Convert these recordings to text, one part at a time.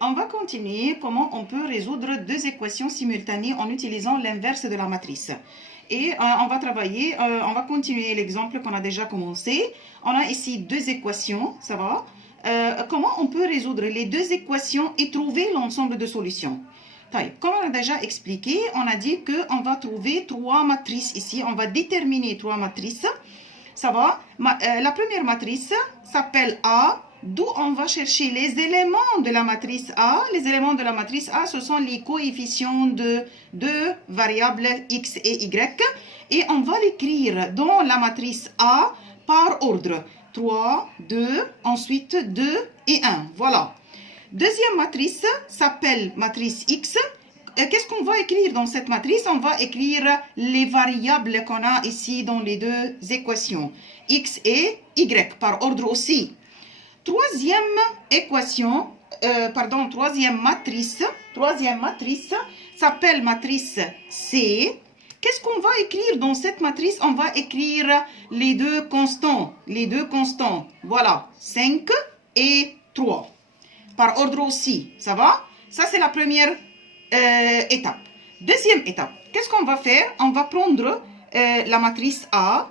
On va continuer comment on peut résoudre deux équations simultanées en utilisant l'inverse de la matrice. Et on va travailler, on va continuer l'exemple qu'on a déjà commencé. On a ici deux équations, ça va. Comment on peut résoudre les deux équations et trouver l'ensemble de solutions? Comme on a déjà expliqué, on a dit qu'on va trouver trois matrices ici. On va déterminer trois matrices. Ça va. La première matrice s'appelle A, d'où on va chercher les éléments de la matrice A. Les éléments de la matrice A, ce sont les coefficients de deux variables X et Y. Et on va l'écrire dans la matrice A par ordre. 3, 2, ensuite 2 et 1. Voilà. Deuxième matrice s'appelle matrice X. Qu'est-ce qu'on va écrire dans cette matrice? On va écrire les variables qu'on a ici dans les deux équations, X et Y, par ordre aussi. Troisième matrice s'appelle matrice C. Qu'est-ce qu'on va écrire dans cette matrice? On va écrire les deux constants. Voilà, 5 et 3. Par ordre aussi, ça va? Ça, c'est la première étape. Deuxième étape, qu'est-ce qu'on va faire? On va prendre la matrice A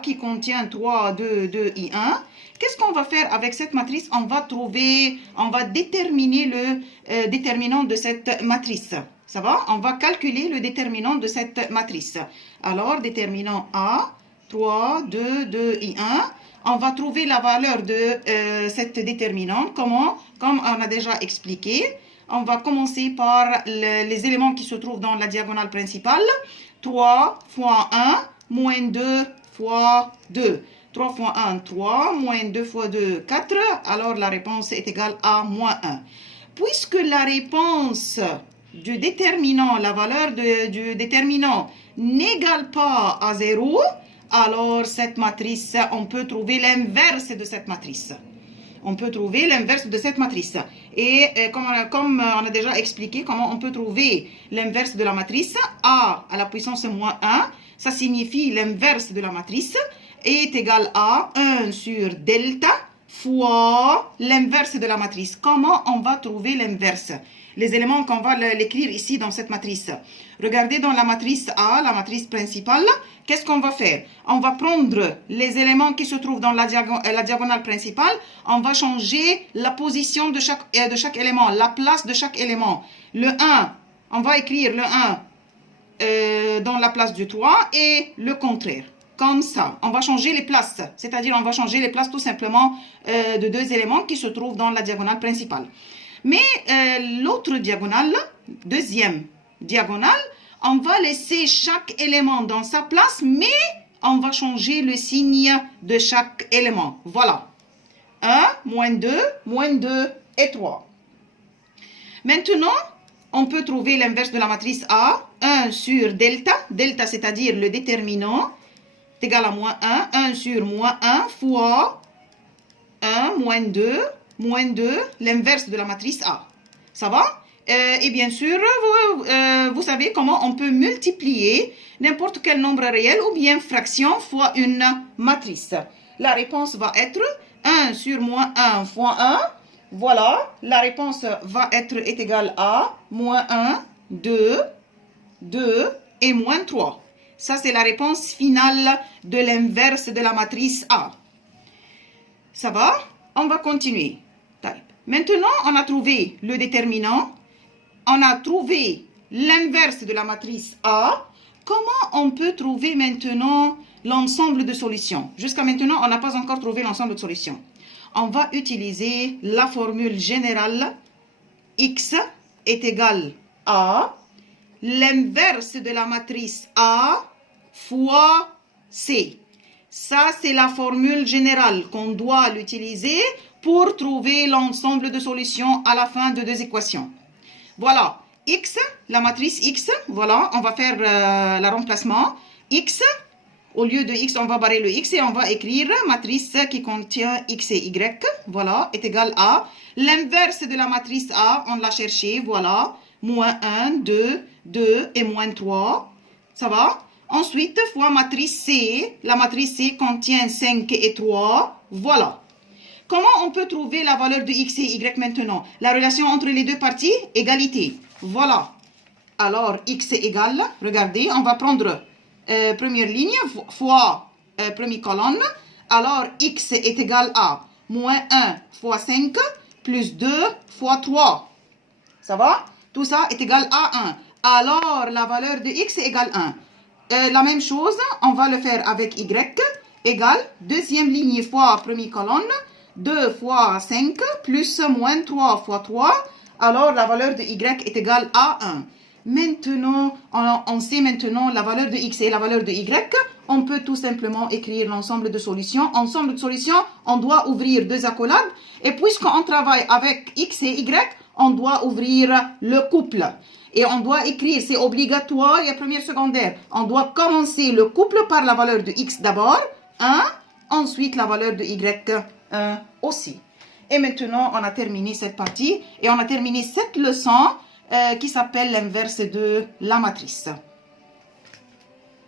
qui contient 3, 2, 2 et 1. Qu'est-ce qu'on va faire avec cette matrice? On va déterminer le déterminant de cette matrice. Ça va? On va calculer le déterminant de cette matrice. Alors, déterminant A, 3, 2, 2 et 1. On va trouver la valeur de cette déterminante. Comment? Comme on a déjà expliqué. On va commencer par les éléments qui se trouvent dans la diagonale principale. 3 fois 1, moins 2 fois 2. 3 fois 1, 3, moins 2 fois 2, 4. Alors, la réponse est égale à moins 1. Puisque la réponse du déterminant, la valeur du déterminant n'égale pas à 0, alors cette matrice, on peut trouver l'inverse de cette matrice. Et comme on a déjà expliqué comment on peut trouver l'inverse de la matrice, A à la puissance moins 1, ça signifie l'inverse de la matrice, est égal à 1 sur delta fois l'inverse de la matrice. Comment on va trouver l'inverse? Les éléments qu'on va l'écrire ici dans cette matrice. Regardez dans la matrice A, la matrice principale, qu'est-ce qu'on va faire? On va prendre les éléments qui se trouvent dans la diagonale principale, on va changer la position de chaque élément, la place de chaque élément. Le 1, on va écrire le 1 dans la place du 3 et le contraire. Comme ça, on va changer les places, c'est-à-dire on va changer les places tout simplement de deux éléments qui se trouvent dans la diagonale principale. Mais l'autre diagonale, deuxième diagonale, on va laisser chaque élément dans sa place, mais on va changer le signe de chaque élément. Voilà. 1, moins 2 et 3. Maintenant, on peut trouver l'inverse de la matrice A. 1 sur delta. Delta, c'est-à-dire le déterminant, est égal à moins 1. 1 sur moins 1 fois 1, moins 2, l'inverse de la matrice A. Ça va? Et bien sûr, vous savez comment on peut multiplier n'importe quel nombre réel ou bien fraction fois une matrice. La réponse va être 1 sur moins 1 fois 1. Voilà, la réponse est égale à moins 1, 2 et moins 3. Ça, c'est la réponse finale de l'inverse de la matrice A. Ça va? On va continuer. Maintenant, on a trouvé le déterminant. On a trouvé l'inverse de la matrice A. Comment on peut trouver maintenant l'ensemble de solutions? Jusqu'à maintenant, on n'a pas encore trouvé l'ensemble de solutions. On va utiliser la formule générale X est égal à l'inverse de la matrice A fois C. Ça, c'est la formule générale qu'on doit l'utiliser pour trouver l'ensemble de solutions à la fin de deux équations. Voilà, X, la matrice X, voilà, on va faire le remplacement. X, au lieu de X, on va barrer le X et on va écrire matrice qui contient X et Y, voilà, est égal à l'inverse de la matrice A, on l'a cherché, voilà, moins 1, 2 et moins 3, ça va? Ensuite, fois matrice C, la matrice C contient 5 et 3, voilà. Comment on peut trouver la valeur de x et y maintenant? La relation entre les deux parties, égalité. Voilà. Alors, x est égal, regardez, on va prendre première ligne fois première colonne. Alors, x est égal à moins 1 fois 5 plus 2 fois 3. Ça va? Tout ça est égal à 1. Alors, la valeur de x est égale 1. La même chose, on va le faire avec y, égale deuxième ligne fois première colonne, 2 fois 5 plus moins 3 fois 3. Alors, la valeur de y est égale à 1. Maintenant, on sait maintenant la valeur de x et la valeur de y. On peut tout simplement écrire l'ensemble de solutions. Ensemble de solutions, on doit ouvrir deux accolades. Et puisqu'on travaille avec x et y, on doit ouvrir le couple. Et on doit écrire, c'est obligatoire et première secondaire. On doit commencer le couple par la valeur de x d'abord, 1, ensuite la valeur de y, 1 aussi. Et maintenant, on a terminé cette partie et on a terminé cette leçon qui s'appelle l'inverse de la matrice.